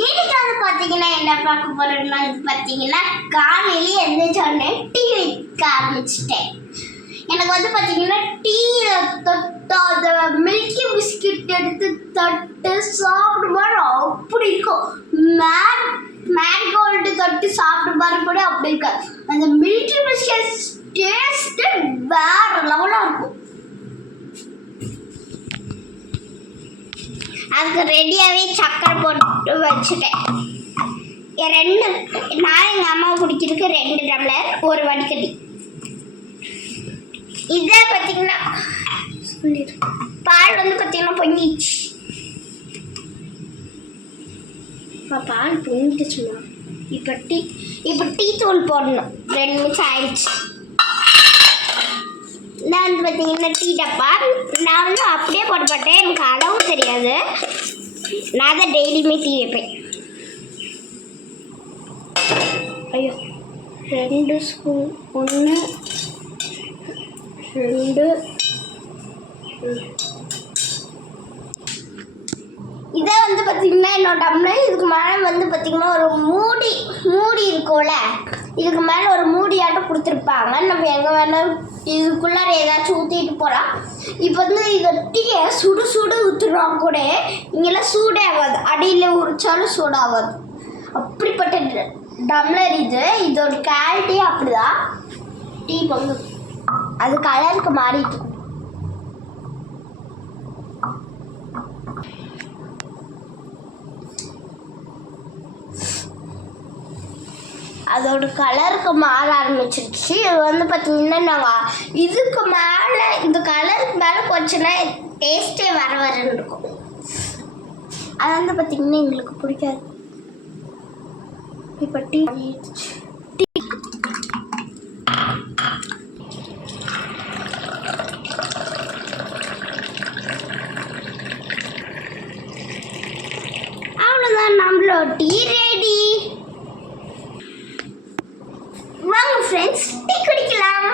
இன்னைக்கு வந்து பார்த்தீங்கன்னா என்ன பார்க்க போறோம்னா வந்து பார்த்தீங்கன்னா காலையில எழுந்திரிச்சோடனே டீ வைக்க ஆரம்பிச்சிட்டேன். எனக்கு வந்து பார்த்தீங்கன்னா டீயில் தொட்டு அந்த மில்கி பிஸ்கட் எடுத்து தொட்டு சாப்பிடும்போது அப்படி இருக்கும். மேட் மேரிகோல்டு தொட்டு சாப்பிடுவாரு கூட அப்படி இருக்கும் அந்த மில்கி பிஸ்கட் அதுக்கு ரெடியாகவே சக்கரை போட்டு வச்சுட்டேன். என் ரெண்டு நான் எங்கள் அம்மா குடிக்கிறதுக்கு ரெண்டு டம்ளர் ஒரு வடிகட்டி. இதை பார்த்தீங்கன்னா பால் வந்து பார்த்தீங்கன்னா பொங்கிச்சு பால் பொங்கிட்டுச்சுமா இப்போ டீ இப்போ டீ தூள் போடணும். ரெண்டு நிமிஷம் ஆயிடுச்சு. நான் வந்து பார்த்தீங்கன்னா டீ டப்பா நான் வந்து அப்படியே போட்டு போட்டேன். எனக்கு அளவும் தெரியாது. நான் தான் டெய்லியுமே டீ வைப்பேன். ஐயோ ரெண்டு ஸ்பூன் ஒன்று ரெண்டு. இதை வந்து பார்த்தீங்கன்னா என்னோட டம்ளர் இதுக்கு மேலே வந்து பார்த்தீங்கன்னா ஒரு மூடி மூடி இருக்கும்ல இதுக்கு மேலே ஒரு மூடியாட்டம் கொடுத்துருப்பாங்க. நம்ம எங்கே வேணாலும் இதுக்குள்ளார ஏதாச்சும் ஊற்றிட்டு போகலாம். இப்போ வந்து இதை டீயை சுடு சுடு ஊற்றுறோம் கூட இங்கெல்லாம் சூடே ஆகாது அடியில் உரிச்சாலும் சூடாகாது. அப்படிப்பட்ட டம்ளர் இது. இதோட குவாலிட்டி அப்படிதான். டீ பொங்கு. அது கலருக்கு மாறிட்டு. அதோட கலருக்கு மாற ஆரம்பிச்சிருச்சு. இது வந்து பார்த்தீங்கன்னா நாங்கள் இதுக்கு மேலே இந்த கலருக்கு மேலே போச்சுன்னா டேஸ்ட்டே வர வரன்னு இருக்கும். அது வந்து பார்த்தீங்கன்னா எங்களுக்கு பிடிக்காது. இப்போ டீ அவ்வளோதான் நம்மளோட டீ ஃப்ரெண்ட்ஸ் டீ குடிக்கலாம்.